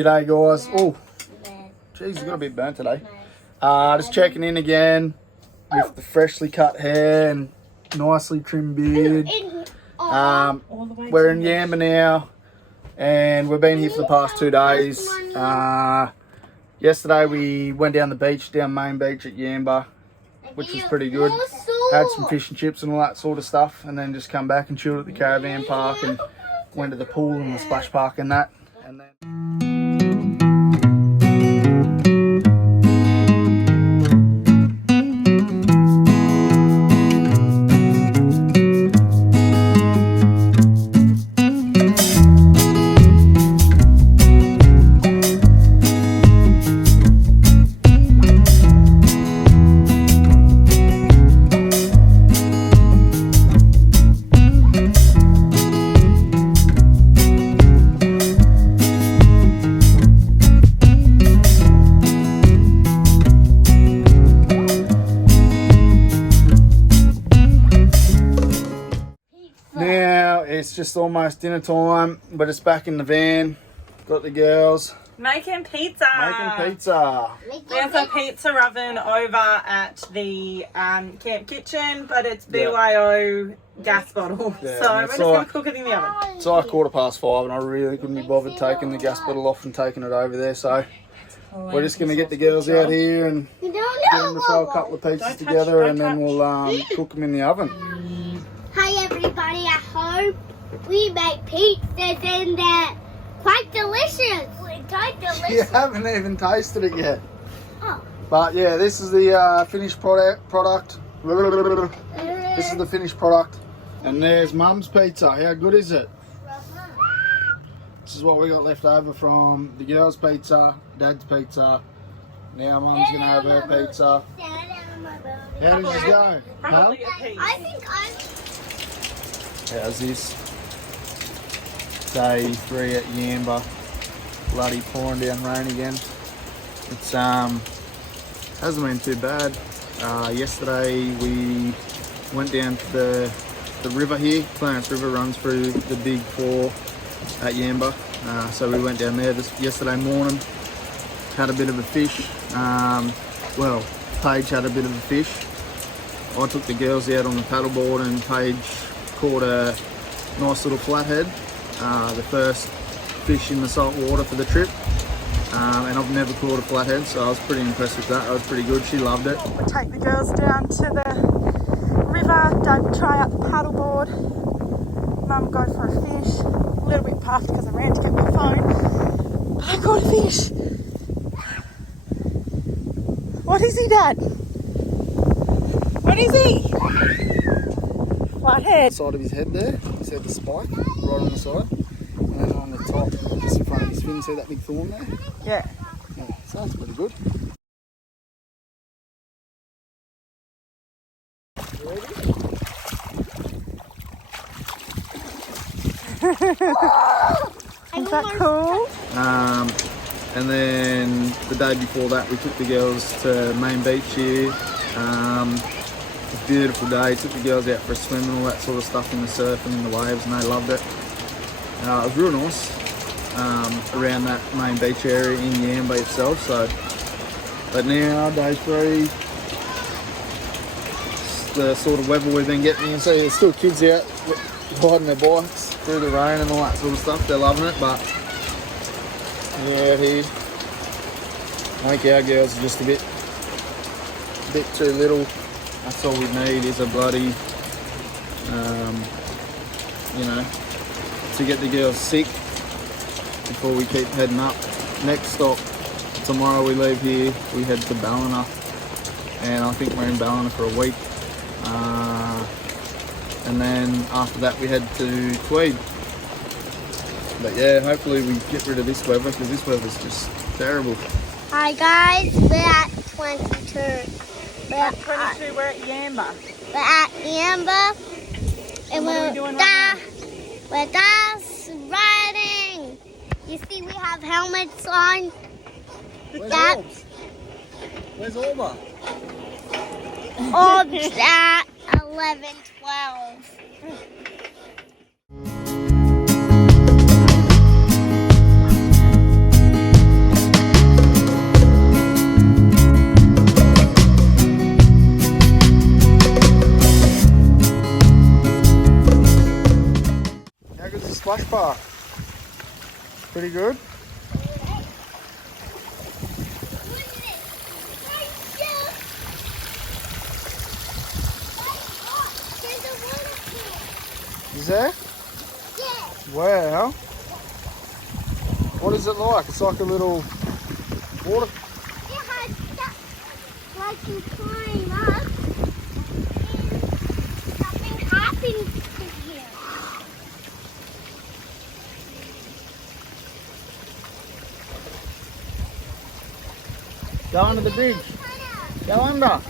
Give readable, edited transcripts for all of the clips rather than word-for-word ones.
G'day guys. Oh, geez, it's got a bit burnt today. Just checking in again with the freshly cut hair and nicely trimmed beard. We're in Yamba now, and we've been here for the past 2 days. Yesterday we went down the beach, down Main Beach at Yamba, which was pretty good. Had some fish and chips and all that sort of stuff, and then just come back and chilled at the caravan park and went to the pool and the splash park and that. And then it's just almost dinner time, but it's back in the van. Got the girls making pizza. There's a pizza oven over at the camp kitchen, but it's BYO gas bottle. Yeah, so we're just going to cook it in the oven. It's like 5:15 and I really couldn't be bothered taking the gas bottle off and taking it over there. So we're just going to get the girls out here and get them to throw a couple of pizzas together, and then we'll cook them in the oven. Hi everybody at home. We make pizzas and they're quite delicious. You haven't even tasted it yet. Oh. But yeah, this is the finished product. This is the finished product. And there's Mum's pizza. How good is it? This is what we got left over from the girls' pizza, Dad's pizza. Now Mum's going to have her pizza. How did you go? Huh? I think How's this? Day 3 at Yamba. Bloody pouring down rain again. It's hasn't been too bad. Yesterday we went down to the river here. Clarence River runs through the big four at Yamba. So we went down there yesterday morning. Had a bit of a fish. Well, Paige had a bit of a fish. I took the girls out on the paddleboard and Paige caught a nice little flathead, the first fish in the salt water for the trip, and I've never caught a flathead, so I was pretty impressed with that. That was pretty good. She loved it. We'll take the girls down to the river. Dave will try out the paddleboard. Mum go for a fish. A little bit puffed because I ran to get my phone. But I caught a fish. What is he, Dad? What is he? Flathead. Side of his head there, you see the spike right on the side, and then on the top, just in front of his fin, see that big thorn there? Yeah. Yeah, so that's pretty good. You ready? Is that cool? And then the day before that, we took the girls to Main Beach here. It was a beautiful day. Took the girls out for a swim and all that sort of stuff in the surf and in the waves, and they loved it. It was real nice around that Main Beach area in Yamba itself. So, but now day 3, it's the sort of weather we've been getting. You can see there's still kids out riding their bikes through the rain and all that sort of stuff. They're loving it, but yeah, out here, I think our girls are just a bit too little. That's all we need is a bloody, to get the girls sick before we keep heading up. Next stop, tomorrow we leave here, we head to Ballina, and I think we're in Ballina for a week. And then after that we head to Tweed. But yeah, hopefully we get rid of this weather, because this weather's just terrible. Hi guys, we're at 22. We're at 22, we're at Yamba. We're at Yamba, and what are we doing right we're dance riding. You see, we have helmets on. Where's Orbs? Where's Orba? Orbs at 11:12. splash park. Pretty good. Is there? Yeah. Wow. What is it like? It's like a little water. Like you climb up and something happens to you. Go under the bridge. Go under.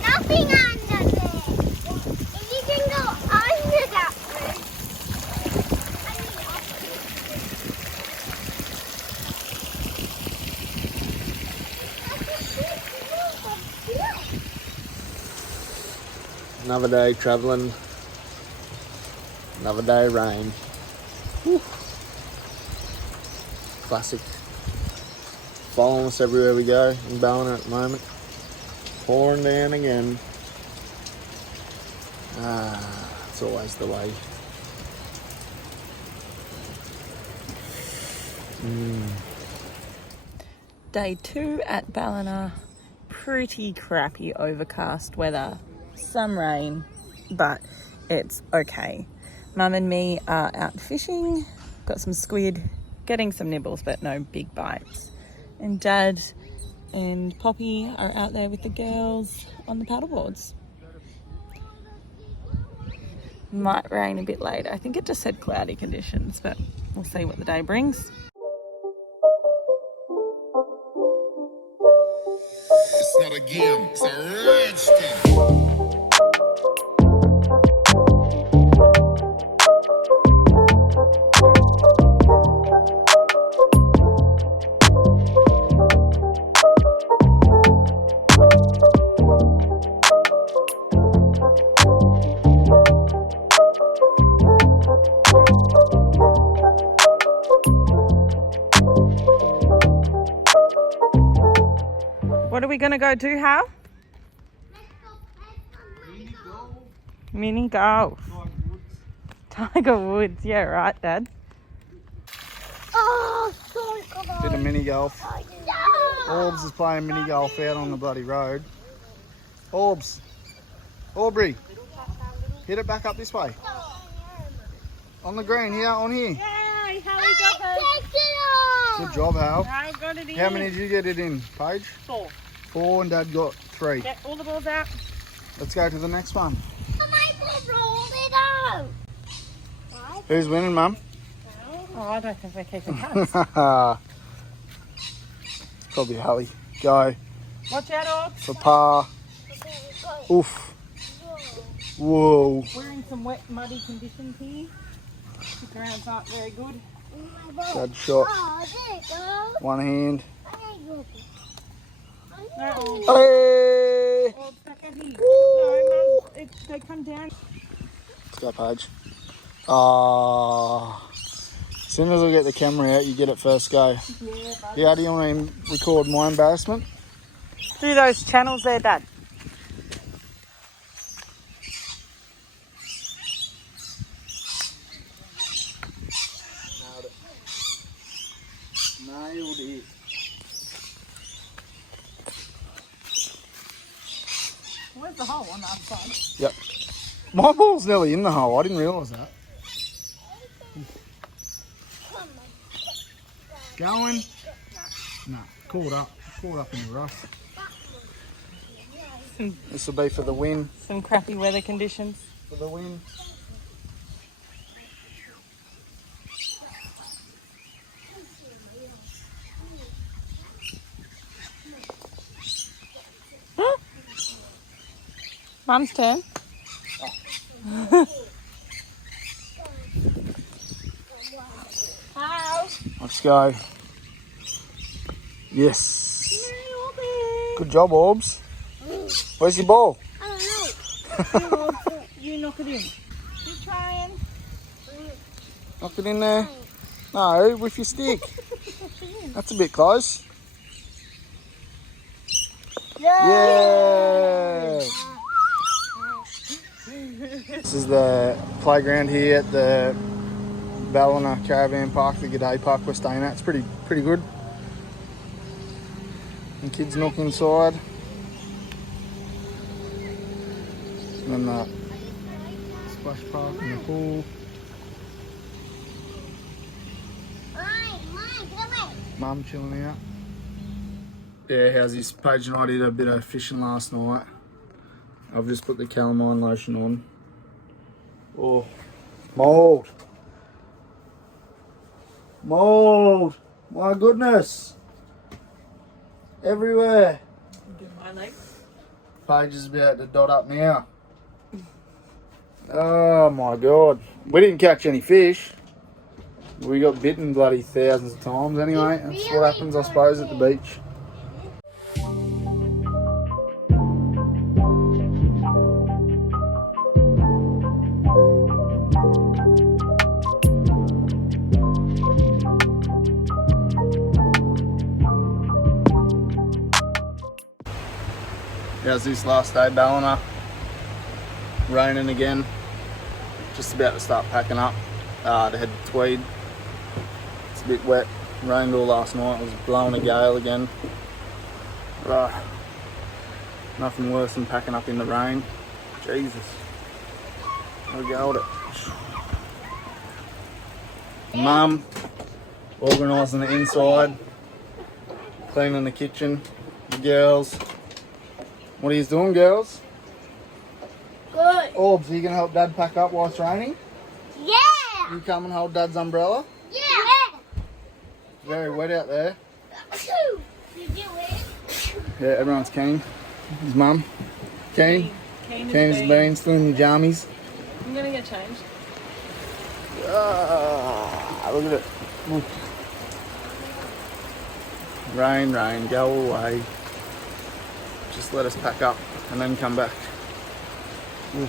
Nothing under there. And you can go under that bridge. Another day travelling. Another day rain. Whew. Classic. Following us everywhere we go in Ballina at the moment. Pouring down again. It's always the way. Day 2 at Ballina. Pretty crappy overcast weather. Some rain, but it's okay. Mum and me are out fishing. Got some squid, getting some nibbles, but no big bites. And Dad and Poppy are out there with the girls on the paddleboards. Might rain a bit later. I think it just said cloudy conditions, but we'll see what the day brings. It's not a game, it's a rich thing. What are we going to go do, Hal? Mini golf. Tiger Woods. Yeah, right, Dad. Oh, sorry, God. Bit of mini golf. No. Orbs is playing mini golf out on the bloody road. Orbs. Aubrey. Hit it back up this way. On the green here, on here. Yay, Hallie got I picked it up. Good job, Hal. Hal got it in. How many did you get it in, Paige? 4. 4 and Dad got 3. Get all the balls out. Let's go to the next one. My ball rolled it out. Who's winning, Mum? Oh, I don't think we're keeping count. Probably Hallie. Go Watch out, Orb. for par. Oof. Whoa. We're in some wet, muddy conditions here. The grounds aren't very good. Dad shot. Oh, there it goes. One hand. No, Hey! Orb's back at here. No, Mum, they come down. Let's go, Paige. As soon as I get the camera out, you get it first go. Yeah, bud. Yeah, do you want to record my embarrassment? Do those channels there, Dad. Nailed it. Nailed it. Where's the hole on the other side? Yep. My ball's nearly in the hole. I didn't realise that. Going? No. Caught up. Caught up in the rough. This will be for the win. Some crappy weather conditions. For the win. Mum's turn. How? Let's go. Yes. Good job, Orbs. Where's your ball? I don't know. You knock it in. Keep trying. Knock it in there. No, with your stick. That's a bit close. Yeah. This is the playground here at the Ballina Caravan Park, the G'day Park we're staying at. It's pretty good. And kids knock inside. And then the splash park and the pool. Mum chilling out. Yeah, how's this? Paige and I did a bit of fishing last night. I've just put the calamine lotion on. Oh, mauled. Mauled. My goodness. Everywhere. Do my leg. Paige is about to dot up now. Oh my god. We didn't catch any fish. We got bitten bloody thousands of times anyway. That's what happens, I suppose, at the beach. How's this last day, Ballina? Raining again. Just about to start packing up to head to Tweed. It's a bit wet. Rained all last night. It was blowing a gale again. Nothing worse than packing up in the rain. Jesus. I'll go with it. Mum, organising the inside, cleaning the kitchen. The girls. What are you doing, girls? Good. Orbs, are you going to help Dad pack up while it's raining? Yeah. You come and hold Dad's umbrella? Yeah. Very wet out there. Did you win? Yeah, everyone's keen. His mum. Keen? Keen as a bean. Still in your jammies. I'm going to get changed. Look at it. Ooh. Rain, rain, go away. Just let us pack up and then come back. Ooh.